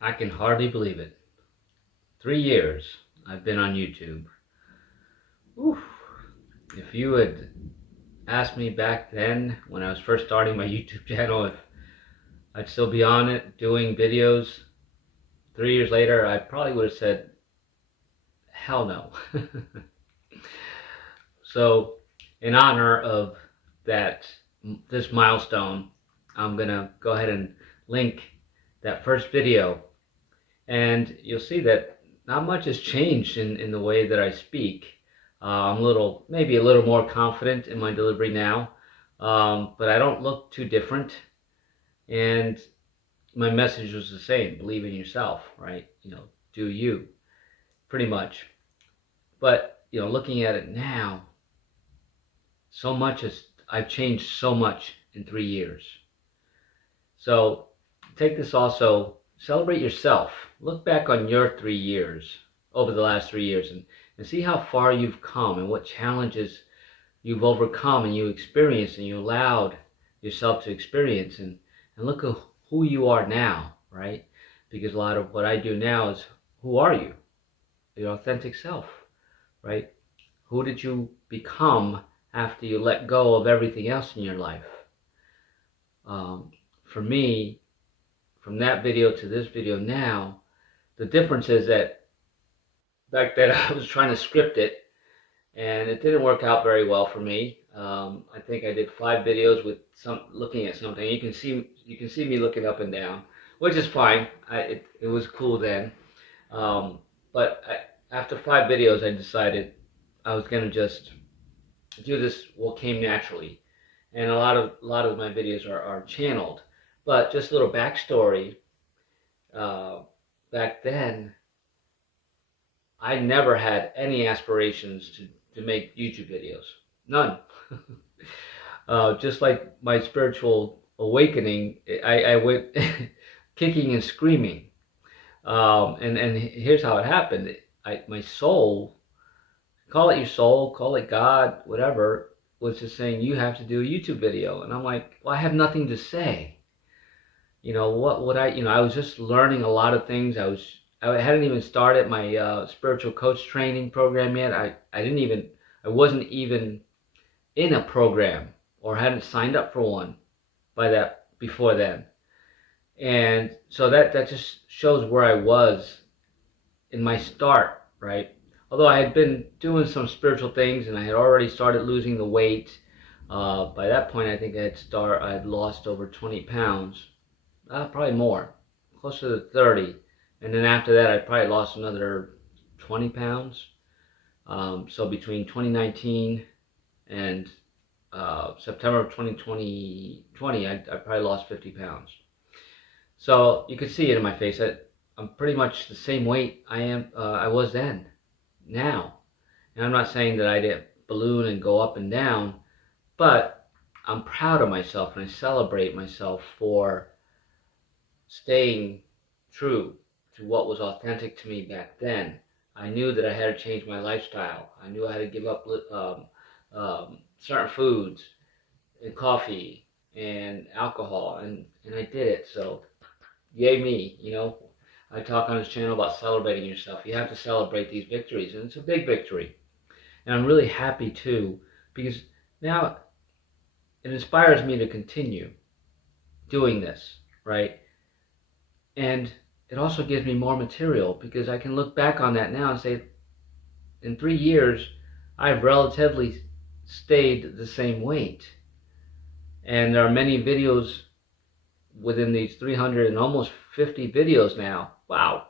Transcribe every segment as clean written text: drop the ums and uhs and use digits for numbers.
I can hardly believe it. 3 years I've been on YouTube. Oof. If you had asked me back then when I was first starting my YouTube channel if I'd still be on it doing videos 3 years later, I probably would have said, hell no. So in honor of this milestone, I'm gonna go ahead and link that first video, and you'll see that not much has changed in the way that I speak. I'm maybe a little more confident in my delivery now, but I don't look too different. And my message was the same: believe in yourself, right? Do you, pretty much. But looking at it now, I've changed so much in 3 years. So take this also, celebrate yourself. Look back on your 3 years, over the last 3 years, and see how far you've come and what challenges you've overcome and you experienced and you allowed yourself to experience. And look at who you are now, right? Because a lot of what I do now is, who are you? Your authentic self, right? Who did you become after you let go of everything else in your life? For me, from that video to this video now, the difference is that back then I was trying to script it, and it didn't work out very well for me. I think I did 5 videos with looking at something. You can see me looking up and down, which is fine. It was cool then. But after 5 videos, I decided I was gonna just do this what came naturally, and a lot of my videos are channeled. But just a little backstory. Back then, I never had any aspirations to make YouTube videos. None. Just like my spiritual awakening, I went kicking and screaming. And here's how it happened. My soul, call it your soul, call it God, whatever, was just saying, you have to do a YouTube video. And I'm like, well, I have nothing to say. What would I was just learning a lot of things. I hadn't even started my spiritual coach training program yet. I wasn't even in a program or hadn't signed up for one before then. And so that just shows where I was in my start, right? Although I had been doing some spiritual things and I had already started losing the weight. By that point, I think I had lost over 20 pounds. Probably more, closer to 30. And then after that, I probably lost another 20 pounds. So between 2019 and September of 2020, I probably lost 50 pounds. So you can see it in my face. I'm pretty much the same weight I was then, now. And I'm not saying that I didn't balloon and go up and down, but I'm proud of myself and I celebrate myself for staying true to what was authentic to me back then. I knew that I had to change my lifestyle. I knew I had to give up certain foods and coffee and alcohol, and I did it. So yay me. I talk on this channel about celebrating yourself. You have to celebrate these victories, and it's a big victory. And I'm really happy too, because now it inspires me to continue doing this, right? And it also gives me more material, because I can look back on that now and say, in 3 years, I've relatively stayed the same weight. And there are many videos within these 300 and almost 50 videos now, wow,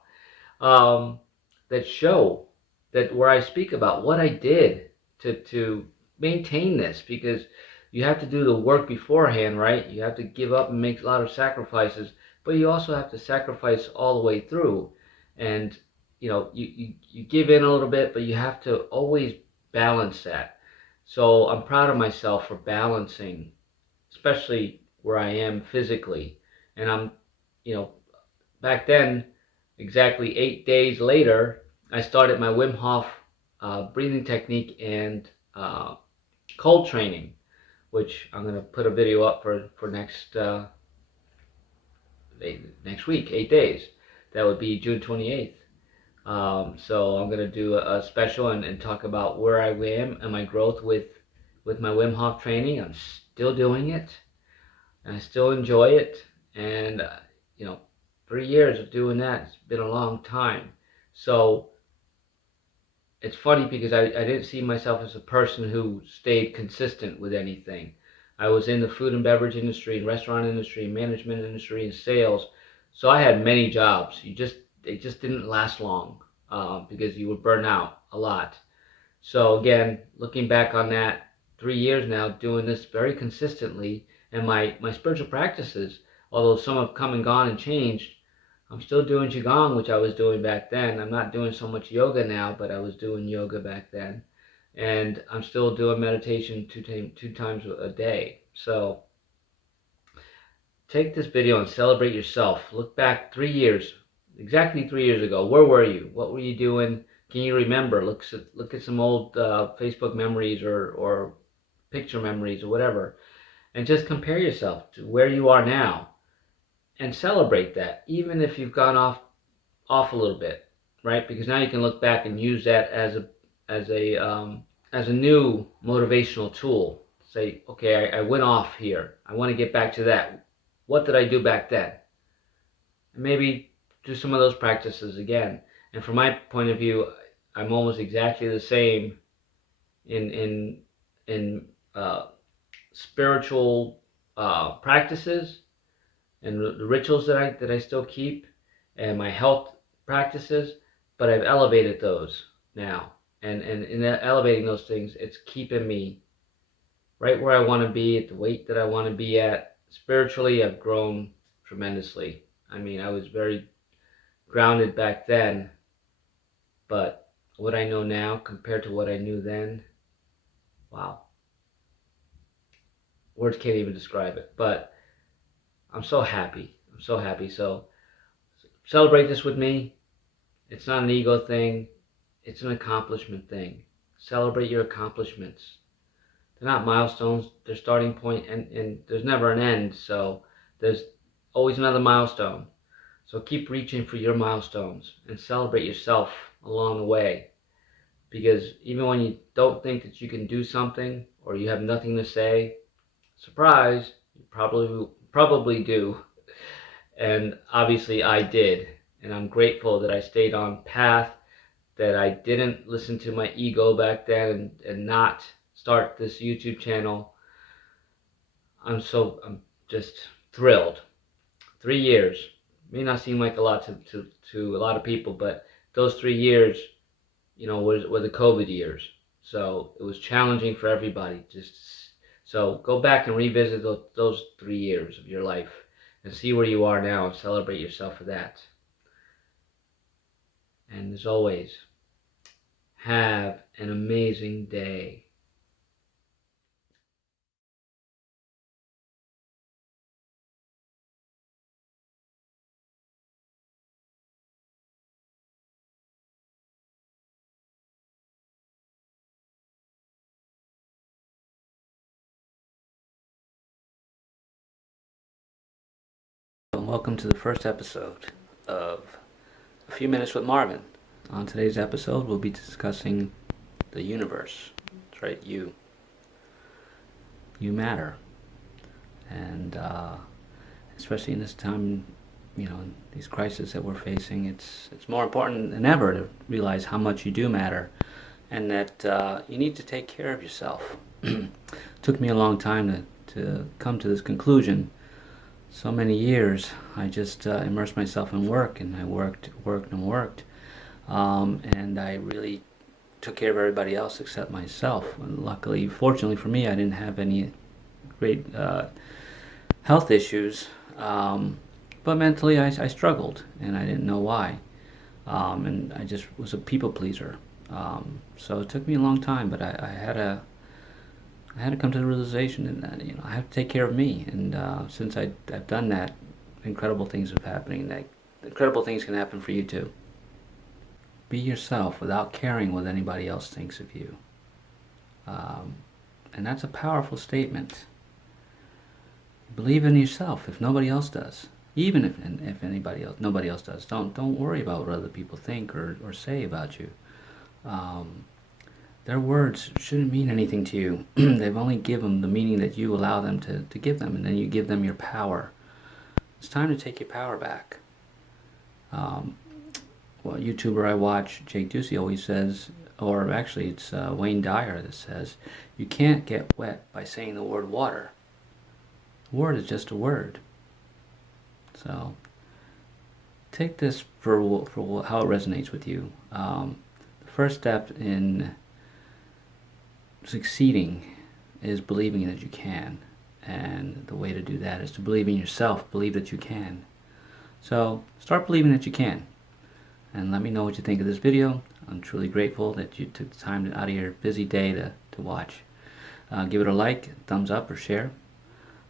that show that where I speak about what I did to maintain this, because you have to do the work beforehand, right? You have to give up and make a lot of sacrifices, but you also have to sacrifice all the way through. And you give in a little bit, but you have to always balance that. So I'm proud of myself for balancing, especially where I am physically. And I'm, back then, exactly 8 days later, I started my Wim Hof breathing technique and cold training, which I'm going to put a video up for next week, 8 days. that would be June 28th. So I'm gonna do a special and talk about where I am and my growth with my Wim Hof training. I'm still doing it, and I still enjoy it. And you know, 3 years of doing that, it's been a long time. So it's funny because I didn't see myself as a person who stayed consistent with anything. I was in the food and beverage industry, and restaurant industry, management industry, and sales. So I had many jobs. They just didn't last long because you would burn out a lot. So again, looking back on that, 3 years now doing this very consistently, and my spiritual practices, although some have come and gone and changed, I'm still doing Qigong, which I was doing back then. I'm not doing so much yoga now, but I was doing yoga back then. And I'm still doing meditation two times a day. So take this video and celebrate yourself. Look back 3 years, exactly 3 years ago. Where were you? What were you doing? Can you remember? Look at some old Facebook memories or picture memories or whatever. And just compare yourself to where you are now. And celebrate that, even if you've gone off a little bit, right? Because now you can look back and use that as a new motivational tool. Say, okay, I went off here. I want to get back to that. What did I do back then? And maybe do some of those practices again. And from my point of view, I'm almost exactly the same in spiritual practices and the rituals that I still keep, and my health practices, but I've elevated those now. And in elevating those things, it's keeping me right where I want to be, at the weight that I want to be at. Spiritually, I've grown tremendously. I mean, I was very grounded back then, but what I know now compared to what I knew then, wow. Words can't even describe it, but I'm so happy. I'm so happy. So celebrate this with me. It's not an ego thing. It's an accomplishment thing. Celebrate your accomplishments. They're not milestones. They're starting point, and there's never an end. So there's always another milestone. So keep reaching for your milestones and celebrate yourself along the way. Because even when you don't think that you can do something or you have nothing to say, surprise, you probably do. And obviously I did. And I'm grateful that I stayed on path, that I didn't listen to my ego back then and not start this YouTube channel. I'm just thrilled. 3 years may not seem like a lot to a lot of people, but those 3 years, were the COVID years. So it was challenging for everybody. So go back and revisit those 3 years of your life and see where you are now and celebrate yourself for that. And as always, have an amazing day. Welcome to the first episode of A Few Minutes with Marvin. On today's episode, we'll be discussing the universe. That's right, you. You matter. And especially in this time, these crises that we're facing, it's more important than ever to realize how much you do matter and that you need to take care of yourself. Took me a long time to come to this conclusion. So many years I just immersed myself in work, and I worked, and I really took care of everybody else except myself. And luckily, fortunately for me, I didn't have any great health issues, but mentally I struggled, and I didn't know why, and I just was a people pleaser. So it took me a long time, but I had to come to the realization that I have to take care of me, and since I've done that, incredible things are happening. That incredible things can happen for you too. Be yourself without caring what anybody else thinks of you, and that's a powerful statement. Believe in yourself if nobody else does. Even if anybody else, nobody else does. Don't worry about what other people think or say about you. Um, their words shouldn't mean anything to you. They've only given the meaning that you allow them to give them, and then you give them your power. It's time to take your power back. Um, well, YouTuber I watch, Jake Ducey, always says, or actually it's Wayne Dyer that says, you can't get wet by saying the word water. A word is just a word. So take this for how it resonates with you. The first step in succeeding is believing that you can. And the way to do that is to believe in yourself, believe that you can. So start believing that you can. And let me know what you think of this video. I'm truly grateful that you took the time out of your busy day to watch. Give it a like, thumbs up, or share.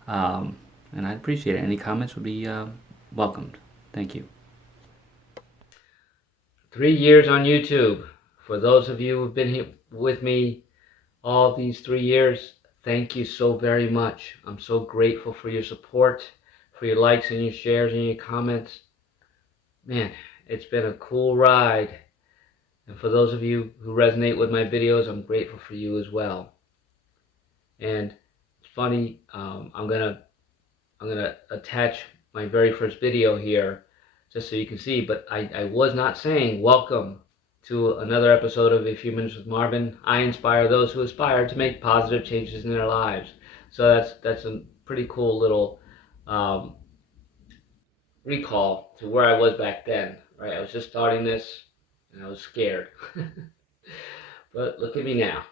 And I'd appreciate it. Any comments would be welcomed. Thank you. 3 years on YouTube. For those of you who've been here with me all these 3 years, thank you so very much. I'm so grateful for your support, for your likes and your shares and your comments. Man, it's been a cool ride. And for those of you who resonate with my videos, I'm grateful for you as well. And it's funny, I'm gonna attach my very first video here just so you can see, but I was not saying welcome to another episode of A Few Minutes with Marvin. I inspire those who aspire to make positive changes in their lives. So that's a pretty cool little um, recall to where I was back then, right? I was just starting this and I was scared. But look at me now.